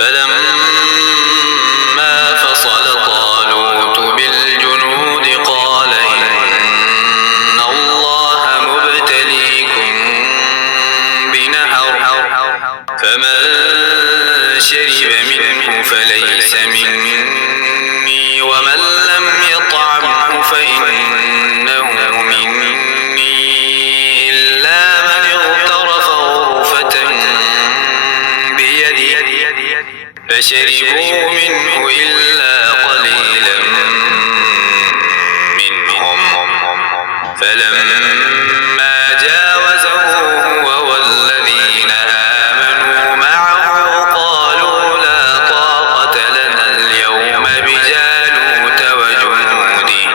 فلما فصل طالوت بالجنود قال إن الله مبتليكم بنهر فمن شرب منه فليس مني ومن لم يطعمه فإنه مني إلا من اغترف غرفة بيده فشربوا منه إلا قليلا منهم فلما جاوزه هو والذين آمنوا معه قالوا لا طاقة لنا اليوم بجالوت وجنوده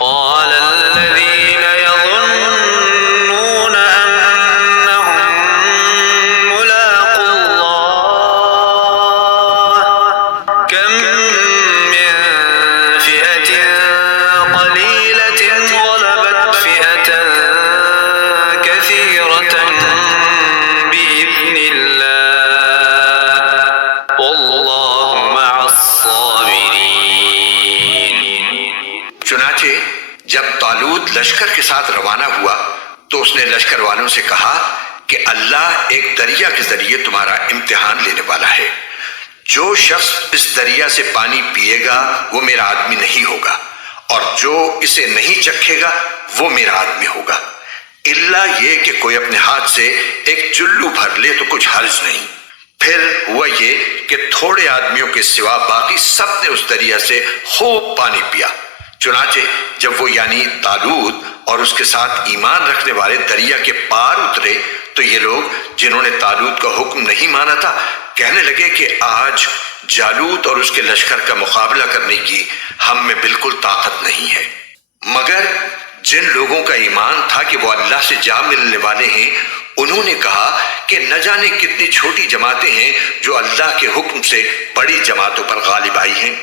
قال الذين يظنون أنهم ملاقو الله كم من فئة قليلة غلبت فئة كثيرة بإذن الله والله مع الصابرين. چنانچہ جب طالوت لشکر کے ساتھ روانہ ہوا تو اس نے لشکر والوں سے کہا کہ اللہ ایک دریا کے ذریعے تمہارا امتحان لینے والا ہے. جو شخص اس دریا سے پانی پیے گا وہ میرا آدمی نہیں ہوگا اور جو اسے نہیں چکھے گا وہ میرا آدمی ہوگا، الا یہ کہ کوئی اپنے ہاتھ سے ایک چلو بھر لے تو کچھ حرج نہیں. پھر ہوا یہ کہ تھوڑے آدمیوں کے سوا باقی سب نے اس دریا سے خوب پانی پیا. چنانچہ جب وہ یعنی طالوت اور اس کے ساتھ ایمان رکھنے والے دریا کے پار اترے تو یہ لوگ جنہوں نے طالوت کا حکم نہیں مانا تھا کہنے لگے کہ آج جالوت اور اس کے لشکر کا مقابلہ کرنے کی ہم میں بالکل طاقت نہیں ہے. مگر جن لوگوں کا ایمان تھا کہ وہ اللہ سے جا ملنے والے ہیں انہوں نے کہا کہ نہ جانے کتنی چھوٹی جماعتیں ہیں جو اللہ کے حکم سے بڑی جماعتوں پر غالب آئی ہیں،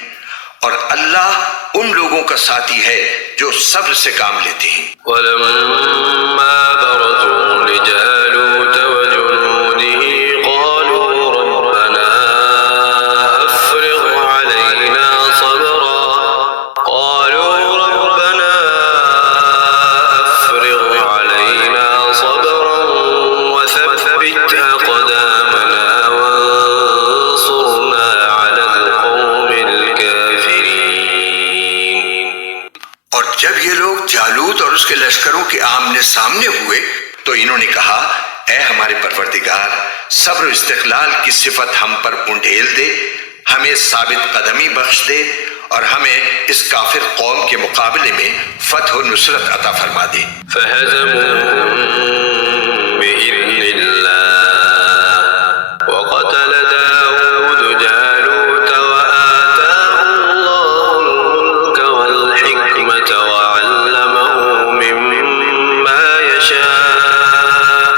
اور اللہ ان لوگوں کا ساتھی ہے جو صبر سے کام لیتے ہیں. ولما برزوا لجالوت وجنوده قالوا ربنا أفرغ علينا صبرا وثبت أقدامنا وانصرنا على القوم الكافرين. اور جب یہ لوگ جالوت اور اس کے لشکروں کے آمنے سامنے ہوئے تو انہوں نے کہا اے ہمارے پروردگار، صبر و استقلال کی صفت ہم پر انڈھیل دے، ہمیں ثابت قدمی بخش دے اور ہمیں اس کافر قوم کے مقابلے میں فتح و نصرت عطا فرما دے. فهزموهم بإذن الله وقتل داود جالوت وآتاه الله الملك والحكمة وعلمه مما يشاء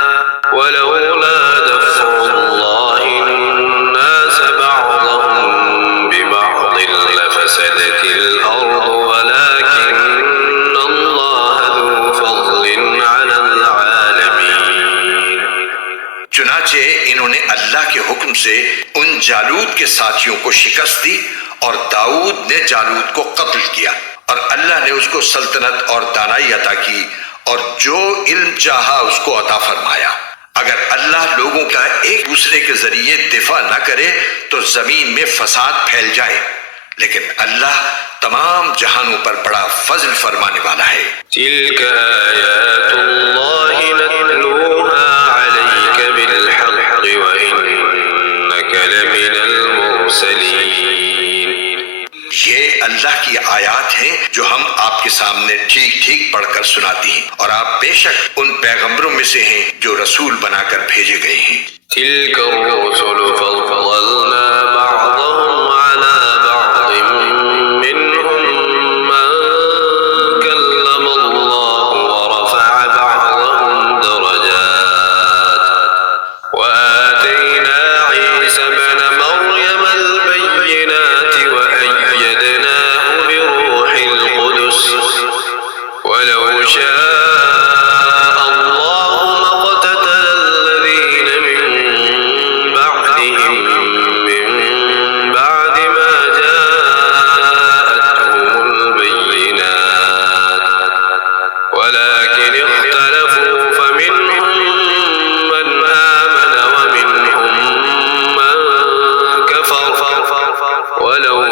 ولولا دفع الله الناس بعضهم ببعض لفسدت الأرض ولكن الله ذو فضل على العالمين. چنانچہ انہوں نے اللہ کے حکم سے ان جالوت کے ساتھیوں کو شکست دی اور داؤد نے جالوت کو قتل کیا، اور اللہ نے اس کو سلطنت اور دانائی عطا کی اور جو علم چاہا اس کو عطا فرمایا. اگر اللہ لوگوں کا ایک دوسرے کے ذریعے دفاع نہ کرے تو زمین میں فساد پھیل جائے، لیکن اللہ تمام جہانوں پر بڑا فضل فرمانے والا ہے. تلك آيات الله نتلوها عليك بالحق وإنك لمن المرسلين. یہ اللہ کی آیات ہیں جو ہم آپ کے سامنے ٹھیک ٹھیک پڑھ کر سناتی ہیں، اور آپ بے شک ان پیغمبروں میں سے ہیں جو رسول بنا کر بھیجے گئے ہیں. تلك الرسل فضلنا بعضهم على بعض منهم من كلم الله ورفع بعضهم درجات وآتينا عيسى ابن مريم البينات وأيدناه بروح القدس ولو شاء الله ما اقتتل الذين من بعدهم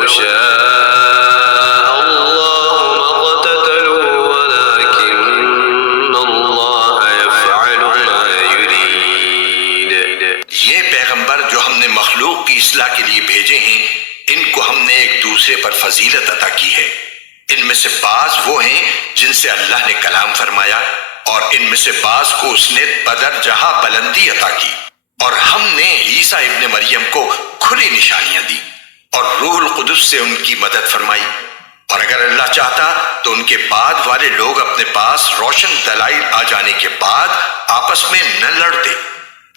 شاء الله ما اقتتلوا ولكن الله يفعل ما يريد. یہ پیغمبر جو ہم نے مخلوق کی اصلاح کے لیے بھیجے ہیں، ان کو ہم نے ایک دوسرے پر فضیلت عطا کی ہے. ان میں سے بعض وہ ہیں جن سے اللہ نے کلام فرمایا، اور ان میں سے بعض کو اس نے بدر جہاں بلندی عطا کی. اور ہم نے عیسیٰ ابن مریم کو کھلی نشانیاں دی اور روح القدس سے ان کی مدد فرمائی. اور اگر اللہ چاہتا تو ان کے بعد والے لوگ اپنے پاس روشن دلائل آ جانے کے بعد آپس میں نہ لڑتے،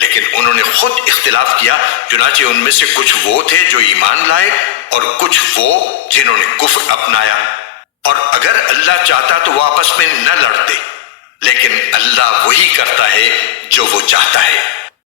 لیکن انہوں نے خود اختلاف کیا. چنانچہ ان میں سے کچھ وہ تھے جو ایمان لائے اور کچھ وہ جنہوں نے کفر اپنایا. اور اگر اللہ چاہتا تو وہ آپس میں نہ لڑتے، لیکن اللہ وہی کرتا ہے جو وہ چاہتا ہے.